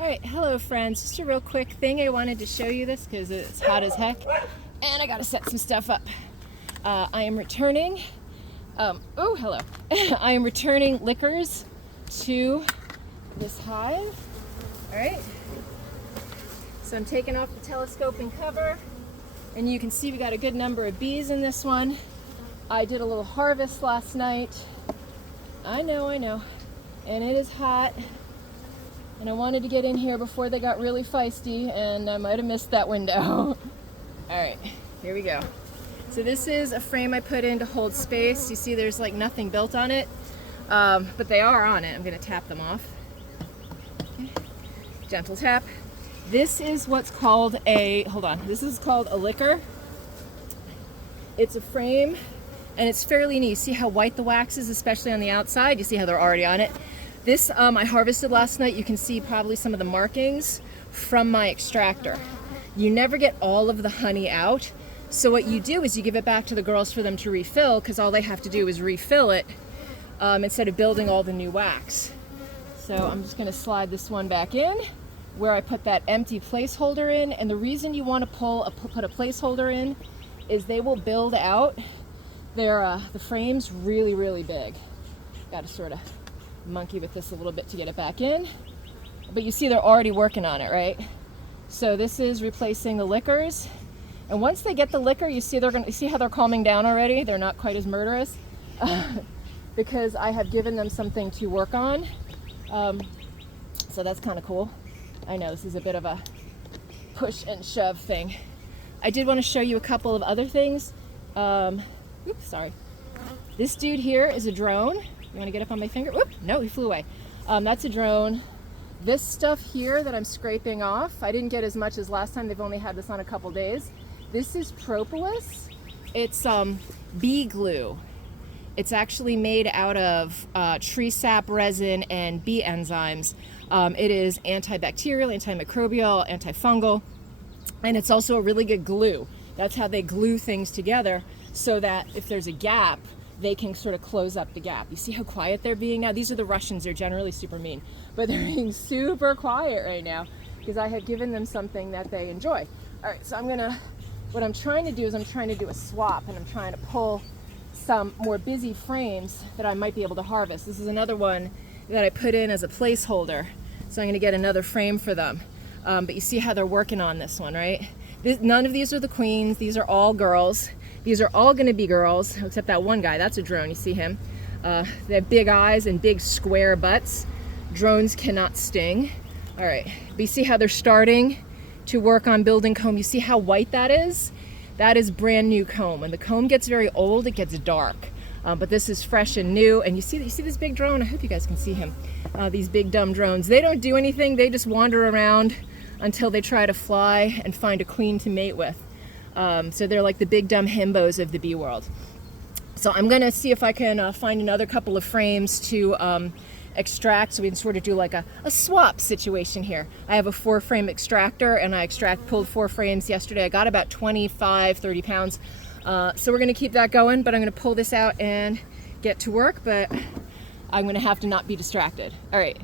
Alright, hello friends. Just a real quick thing. I wanted to show you this because it's hot as heck and I gotta set some stuff up. I am returning, oh hello. I am returning liquors to this hive. Alright, so I'm taking off the telescoping cover and you can see we got a good number of bees in this one. I did a little harvest last night. I know, and it is hot. And I wanted to get in here before they got really feisty, and I might have missed that window. Alright, here we go. So this is a frame I put in to hold space. You see there's like nothing built on it, but they are on it. I'm going to tap them off. Okay. Gentle tap. This is what's called a, this is called a liquor. It's a frame, and it's fairly neat. See how white the wax is, especially on the outside? You see how they're already on it? This I harvested last night. You can see probably some of the markings from my extractor. You never get all of the honey out. So what you do is you give it back to the girls for them to refill, because all they have to do is refill it instead of building all the new wax. So I'm just going to slide this one back in where I put that empty placeholder in. And the reason you want to put a placeholder in is they will build out the frames really, really big. Got to sort of monkey with this a little bit to get it back in, but you see they're already working on it, right? So this is replacing the liquors, and once they get the liquor, you see how they're calming down already. They're not quite as murderous because I have given them something to work on. So that's kind of cool. I know this is a bit of a push and shove thing. I did want to show you a couple of other things. Oops, sorry. This dude here is a drone. You want to get up on my finger? Whoop! No, he flew away. That's a drone. This stuff here that I'm scraping off, I didn't get as much as last time. They've only had this on a couple days. This is propolis. It's bee glue. It's actually made out of tree sap resin and bee enzymes. It is antibacterial, antimicrobial, antifungal, and it's also a really good glue. That's how they glue things together so that if there's a gap, they can sort of close up the gap. You see how quiet they're being now? These are the Russians. They're generally super mean, but they're being super quiet right now because I have given them something that they enjoy. All right, so what I'm trying to do is I'm trying to do a swap, and I'm trying to pull some more busy frames that I might be able to harvest. This is another one that I put in as a placeholder, so I'm gonna get another frame for them. But you see how they're working on this one, right? None of these are the queens. These are all girls. These are all going to be girls, except that one guy. That's a drone. You see him? They have big eyes and big square butts. Drones cannot sting. All right. But you see how they're starting to work on building comb? You see how white that is? That is brand new comb. When the comb gets very old, it gets dark. But this is fresh and new. And you see this big drone? I hope you guys can see him. These big dumb drones. They don't do anything. They just wander around until they try to fly and find a queen to mate with. So they're like the big dumb himbos of the bee world. So I'm gonna see if I can find another couple of frames to extract, so we can sort of do like a swap situation here. I have a 4-frame extractor, and I pulled 4 frames yesterday. I got about 25-30 pounds. So we're gonna keep that going, but I'm gonna pull this out and get to work, but I'm gonna have to not be distracted. All right.